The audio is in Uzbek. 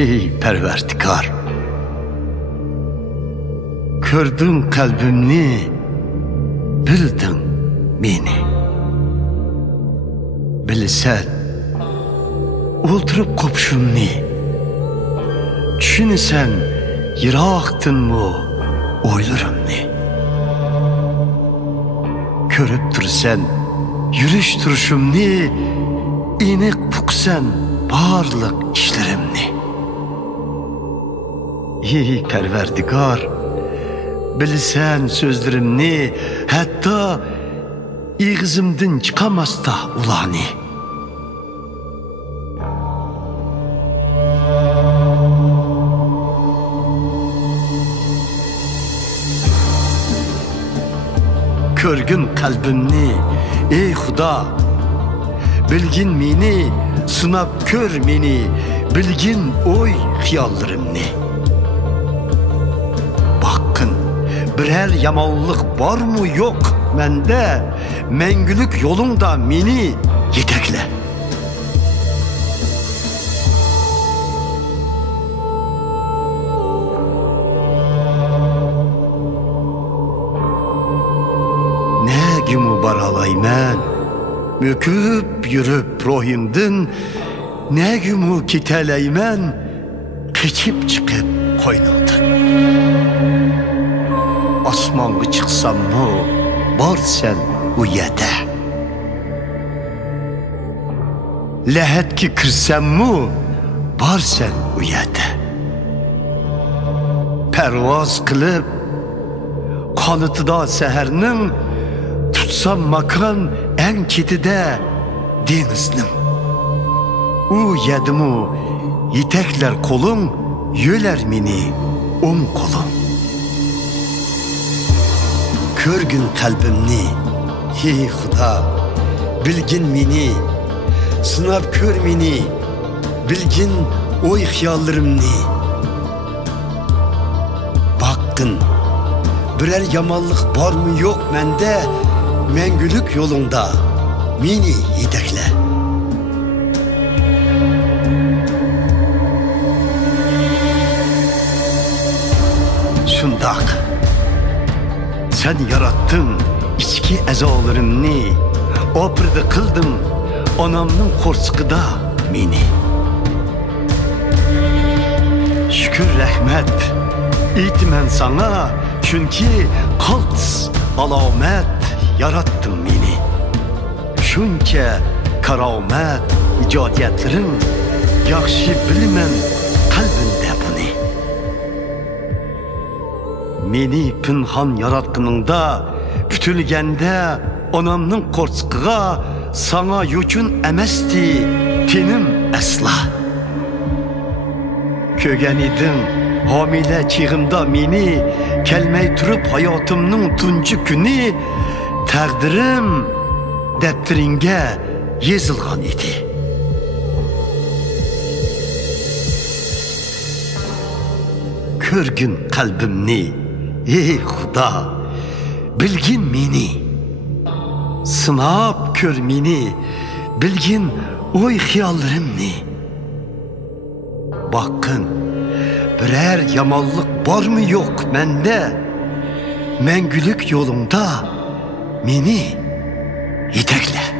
Ey Perverdigar, gördün kalbimni, bildin beni. Bilsen, o'ltirib qopshimni, tushunsan, yiroqdinmi o'ylarimni. Ko'rib tursan, yurish turishimni, aniq puqsan barliq ishlarimni. Ey Perverdigar, bilsen sözlerimni, hatta ig'zimdan chiqamasda ularni. Ko'rgin qalbimni, ey Xudo, bilgin meni, sınab ko'r meni, bilgin o'y xiyollarimni. Bakın, birer yamanlık var mı yok mende, mengülük yolunda meni yetekle. Ne gibi baralayman, müküp yürüp rohimdin, ne gibi kiteleymen, keçip çıkıp koynumdan. Osmonga chiqsammi, borsan u yerda. Lahatga kirsammi, borsan u yerda. Parvoz qilib, qanotida saharning, tutsam makon eng chetida dengizning. U yedimu yetaklar qo'lim, yo'lar meni o'ng qo'lim. Ko'rgin qalbimni, ey Xudo, bilgin meni, sınab ko'r meni, bilgin o'y xiyollarimni. Baktın, birer yamanlık var mı yok mende, mengülük yolunda meni yetekle. Şundak, sen yarattın içki ezalarımni, opırdı kıldın anamның qo'rsqida meni. Şükür rahmet eytimen sana, çünkü qaltis alamet yarattın meni. Shuncha karomat ijodiyatlaring, yaxshi bilman qalbimda buni. Meni pinhon yaratqiningda, kutilganda onamning qo'rsqiga sana yo'chun emasdi tenim asla. Ko'rgan edim homila chig'imda meni, kelmay turib hayotimning tunji kuni, taqdirim daftaringga yozilgan edi. Ko'rgin qalbimni, ey Xudo, bilgin meni, sınab ko'r meni, bilgin o'y xiyollarimni. Bakın, birer yamanlık var mı yok mende, mengülük yolunda meni yetekle.